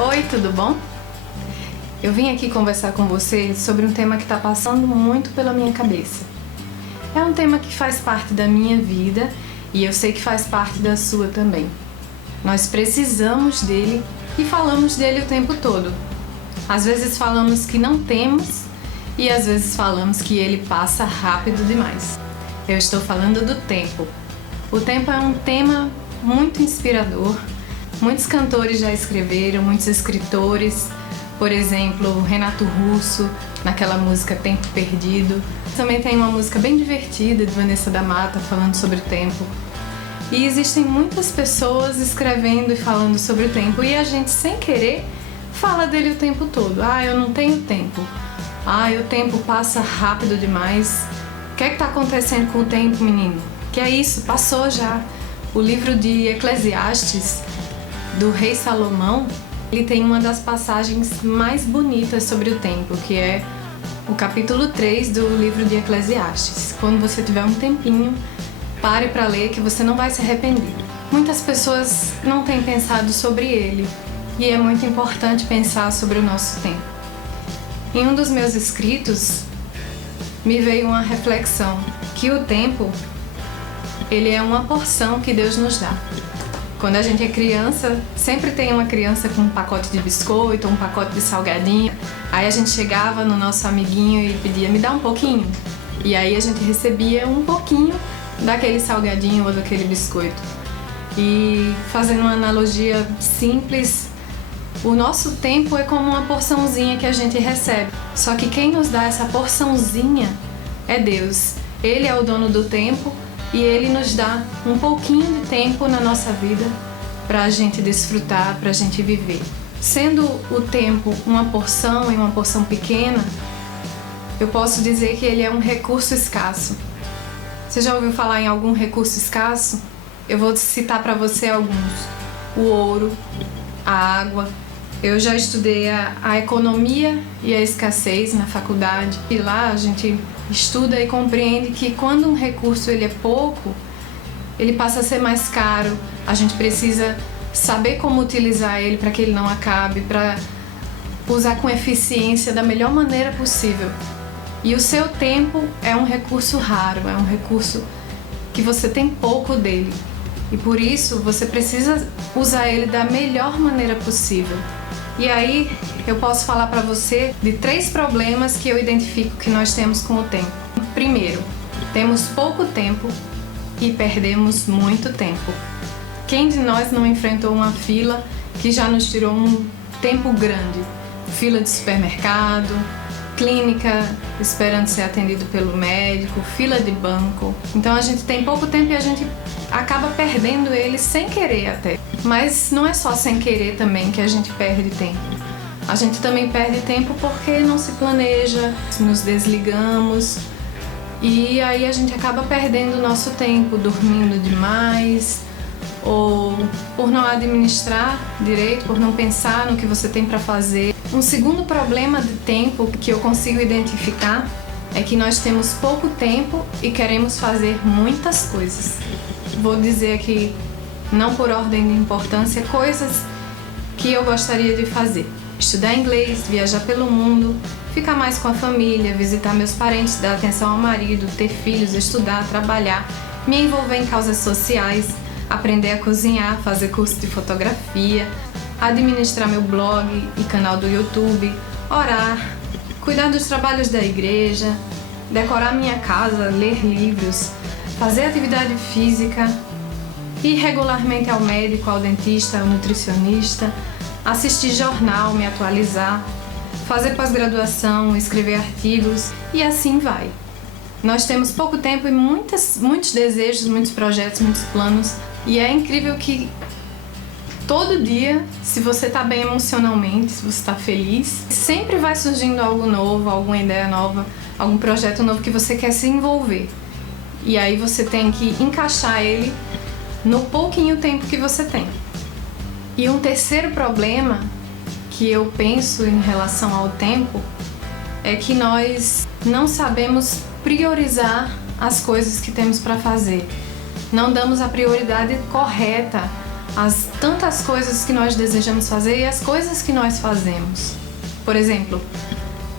Oi, tudo bom? Eu vim aqui conversar com você sobre um tema que está passando muito pela minha cabeça. É um tema que faz parte da minha vida e eu sei que faz parte da sua também. Nós precisamos dele e falamos dele o tempo todo. Às vezes falamos que não temos e às vezes falamos que ele passa rápido demais. Eu estou falando do tempo. O tempo é um tema muito inspirador. Muitos cantores já escreveram, muitos escritores, por exemplo, Renato Russo, naquela música Tempo Perdido. Também tem uma música bem divertida de Vanessa da Mata falando sobre o tempo. E existem muitas pessoas escrevendo e falando sobre o tempo e a gente, sem querer, fala dele o tempo todo. Eu não tenho tempo. O tempo passa rápido demais. O que é que está acontecendo com o tempo, menino? Que é isso? Passou já. O livro de Eclesiastes, do rei Salomão, ele tem uma das passagens mais bonitas sobre o tempo, que é o capítulo 3 do livro de Eclesiastes. Quando você tiver um tempinho, pare para ler que você não vai se arrepender. Muitas pessoas não têm pensado sobre ele e é muito importante pensar sobre o nosso tempo. Em um dos meus escritos, me veio uma reflexão que o tempo, ele é uma porção que Deus nos dá. Quando a gente é criança, sempre tem uma criança com um pacote de biscoito, um pacote de salgadinho. Aí a gente chegava no nosso amiguinho e pedia, me dá um pouquinho. E aí a gente recebia um pouquinho daquele salgadinho ou daquele biscoito. E fazendo uma analogia simples, o nosso tempo é como uma porçãozinha que a gente recebe. Só que quem nos dá essa porçãozinha é Deus. Ele é o dono do tempo. E Ele nos dá um pouquinho de tempo na nossa vida para a gente desfrutar, para a gente viver. Sendo o tempo uma porção e uma porção pequena, eu posso dizer que ele é um recurso escasso. Você já ouviu falar em algum recurso escasso? Eu vou citar para você alguns. O ouro, a água. Eu já estudei a economia e a escassez na faculdade. E lá a gente estuda e compreende que quando um recurso ele é pouco, ele passa a ser mais caro. A gente precisa saber como utilizar ele para que ele não acabe, para usar com eficiência da melhor maneira possível. E o seu tempo é um recurso raro, é um recurso que você tem pouco dele. E por isso você precisa usar ele da melhor maneira possível. E aí eu posso falar para você de 3 problemas que eu identifico que nós temos com o tempo. Primeiro, temos pouco tempo e perdemos muito tempo. Quem de nós não enfrentou uma fila que já nos tirou um tempo grande? Fila de supermercado, clínica esperando ser atendido pelo médico, fila de banco. Então a gente tem pouco tempo e a gente acaba perdendo ele sem querer até. Mas não é só sem querer também que a gente perde tempo. A gente também perde tempo porque não se planeja, nos desligamos e aí a gente acaba perdendo o nosso tempo, dormindo demais ou por não administrar direito, por não pensar no que você tem para fazer. Um segundo problema de tempo que eu consigo identificar é que nós temos pouco tempo e queremos fazer muitas coisas. Vou dizer aqui, não por ordem de importância, coisas que eu gostaria de fazer. Estudar inglês, viajar pelo mundo, ficar mais com a família, visitar meus parentes, dar atenção ao marido, ter filhos, estudar, trabalhar, me envolver em causas sociais, aprender a cozinhar, fazer curso de fotografia, administrar meu blog e canal do YouTube, orar, cuidar dos trabalhos da igreja, decorar minha casa, ler livros, fazer atividade física, ir regularmente ao médico, ao dentista, ao nutricionista, assistir jornal, me atualizar, fazer pós-graduação, escrever artigos e assim vai. Nós temos pouco tempo e muitos desejos, muitos projetos, muitos planos e é incrível que todo dia, se você está bem emocionalmente, se você está feliz, sempre vai surgindo algo novo, alguma ideia nova, algum projeto novo que você quer se envolver. E aí você tem que encaixar ele no pouquinho tempo que você tem. E um terceiro problema que eu penso em relação ao tempo é que nós não sabemos priorizar as coisas que temos para fazer. Não damos a prioridade correta as tantas coisas que nós desejamos fazer e as coisas que nós fazemos. Por exemplo,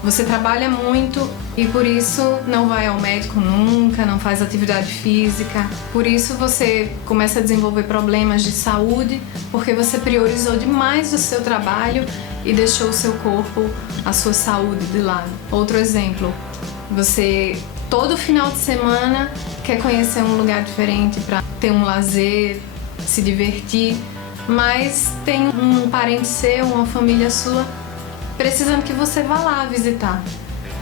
você trabalha muito e por isso não vai ao médico nunca, não faz atividade física. Por isso você começa a desenvolver problemas de saúde, porque você priorizou demais o seu trabalho e deixou o seu corpo, a sua saúde de lado. Outro exemplo, você todo final de semana quer conhecer um lugar diferente para ter um lazer, se divertir, mas tem um parente seu, uma família sua precisando que você vá lá visitar.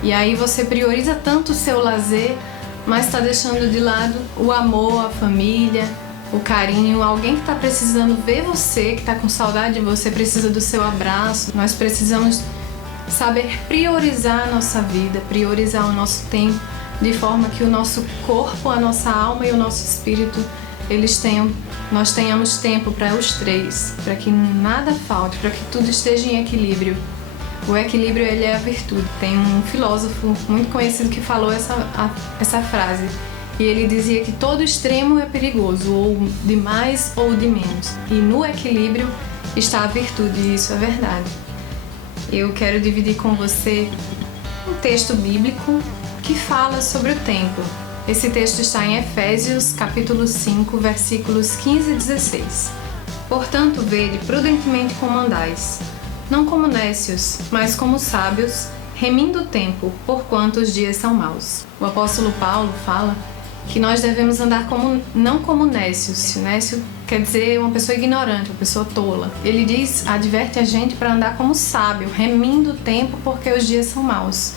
E aí você prioriza tanto o seu lazer, mas está deixando de lado o amor, a família, o carinho, alguém que está precisando ver você, que está com saudade de você, precisa do seu abraço. Nós precisamos saber priorizar a nossa vida, priorizar o nosso tempo, de forma que o nosso corpo, a nossa alma e o nosso espírito, nós tenhamos tempo para os três, para que nada falte, para que tudo esteja em equilíbrio. O equilíbrio, ele é a virtude. Tem um filósofo muito conhecido que falou essa frase. E ele dizia que todo extremo é perigoso, ou de mais ou de menos. E no equilíbrio está a virtude, e isso é verdade. Eu quero dividir com você um texto bíblico que fala sobre o tempo. Esse texto está em Efésios, capítulo 5, versículos 15 e 16. Portanto, vede prudentemente como andais, não como nécios, mas como sábios, remindo o tempo, porquanto os dias são maus. O apóstolo Paulo fala que nós devemos andar não como nécios. Nécio quer dizer uma pessoa ignorante, uma pessoa tola. Ele adverte a gente para andar como sábio, remindo o tempo porque os dias são maus.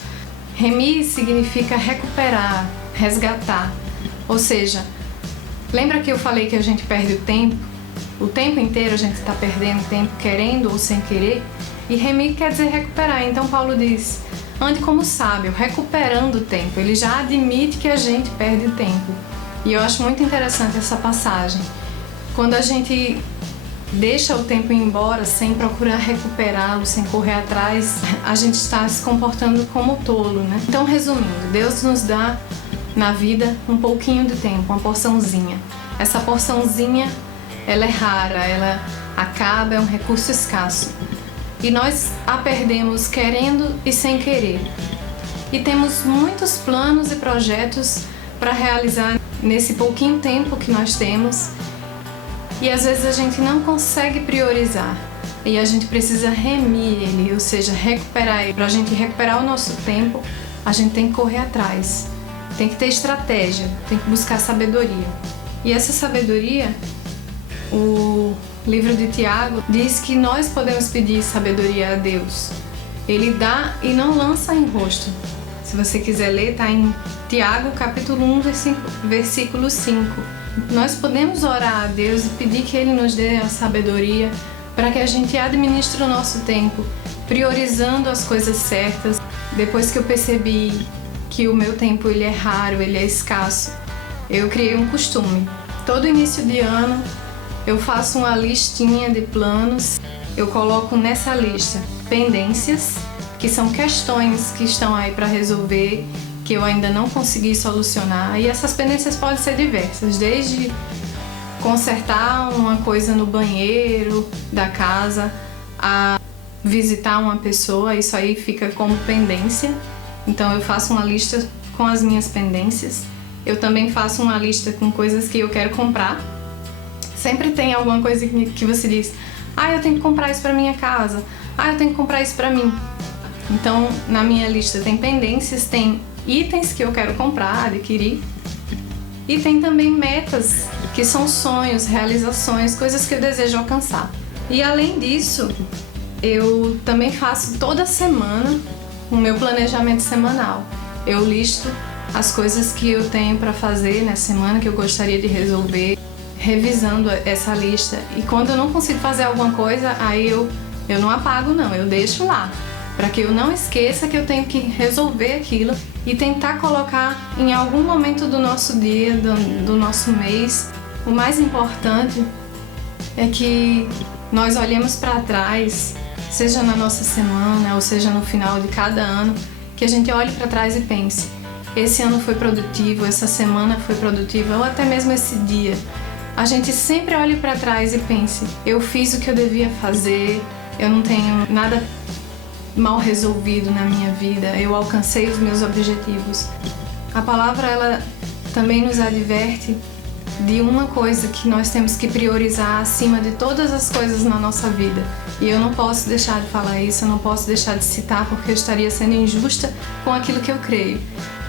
Remir significa recuperar, resgatar. Ou seja, lembra que eu falei que a gente perde o tempo? O tempo inteiro a gente está perdendo tempo, querendo ou sem querer. E remir quer dizer recuperar. Então Paulo diz, ande como sábio, recuperando o tempo. Ele já admite que a gente perde tempo. E eu acho muito interessante essa passagem. Quando a gente deixa o tempo ir embora sem procurar recuperá-lo, sem correr atrás, a gente está se comportando como tolo, né? Então, resumindo, Deus nos dá na vida um pouquinho de tempo, uma porçãozinha. Essa porçãozinha, ela é rara, ela acaba, é um recurso escasso. E nós a perdemos querendo e sem querer. E temos muitos planos e projetos para realizar nesse pouquinho tempo que nós temos. E às vezes a gente não consegue priorizar. E a gente precisa remir ele, ou seja, recuperar ele. Para a gente recuperar o nosso tempo, a gente tem que correr atrás. Tem que ter estratégia, tem que buscar sabedoria. E essa sabedoria, o livro de Tiago diz que nós podemos pedir sabedoria a Deus. Ele dá e não lança em rosto. Se você quiser ler, está em Tiago, capítulo 1, versículo 5. Nós podemos orar a Deus e pedir que Ele nos dê a sabedoria para que a gente administre o nosso tempo, priorizando as coisas certas. Depois que eu percebi que o meu tempo ele é raro, ele é escasso, eu criei um costume. Todo início de ano eu faço uma listinha de planos, eu coloco nessa lista pendências, que são questões que estão aí para resolver, que eu ainda não consegui solucionar, e essas pendências podem ser diversas, desde consertar uma coisa no banheiro da casa, a visitar uma pessoa, isso aí fica como pendência. Então eu faço uma lista com as minhas pendências. Eu também faço uma lista com coisas que eu quero comprar. Sempre tem alguma coisa que você diz, eu tenho que comprar isso para minha casa, eu tenho que comprar isso para mim. Então na minha lista tem pendências, tem itens que eu quero comprar, adquirir, e tem também metas, que são sonhos, realizações, coisas que eu desejo alcançar. E além disso, eu também faço toda semana o meu planejamento semanal. Eu listo as coisas que eu tenho para fazer na semana, que eu gostaria de resolver, revisando essa lista. E quando eu não consigo fazer alguma coisa, aí eu não apago não, eu deixo lá, para que eu não esqueça que eu tenho que resolver aquilo e tentar colocar em algum momento do nosso dia, do nosso mês. O mais importante é que nós olhemos para trás, seja na nossa semana ou seja no final de cada ano, que a gente olhe para trás e pense, esse ano foi produtivo, essa semana foi produtiva, ou até mesmo esse dia. a gente sempre olhe para trás e pense: eu fiz o que eu devia fazer, eu não tenho nada mal resolvido na minha vida, eu alcancei os meus objetivos. A palavra, ela também nos adverte de uma coisa que nós temos que priorizar acima de todas as coisas na nossa vida. E eu não posso deixar de falar isso, eu não posso deixar de citar, porque eu estaria sendo injusta com aquilo que eu creio.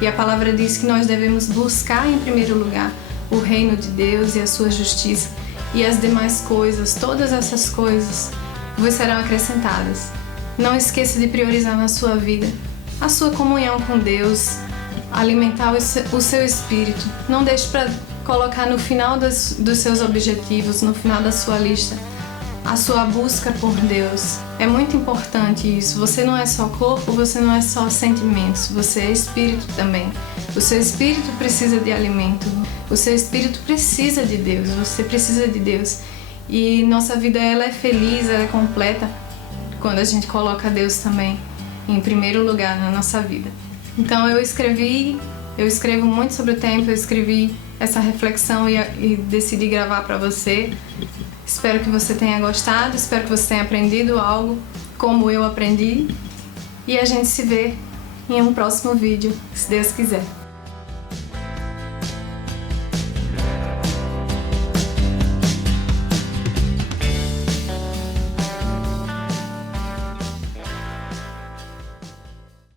E a palavra diz que nós devemos buscar em primeiro lugar o reino de Deus e a sua justiça, e as demais coisas, todas essas coisas, vos serão acrescentadas. Não esqueça de priorizar na sua vida a sua comunhão com Deus, alimentar o seu espírito. Não deixe para colocar no final dos seus objetivos, no final da sua lista, a sua busca por Deus. É muito importante isso. Você não é só corpo, você não é só sentimentos, você é espírito também. O seu espírito precisa de alimento, o seu espírito precisa de Deus, você precisa de Deus. E nossa vida, ela é feliz, ela é completa quando a gente coloca Deus também em primeiro lugar na nossa vida. Então eu escrevo muito sobre o tempo, eu escrevi essa reflexão e decidi gravar para você. Espero que você tenha gostado, espero que você tenha aprendido algo como eu aprendi. E a gente se vê em um próximo vídeo, se Deus quiser.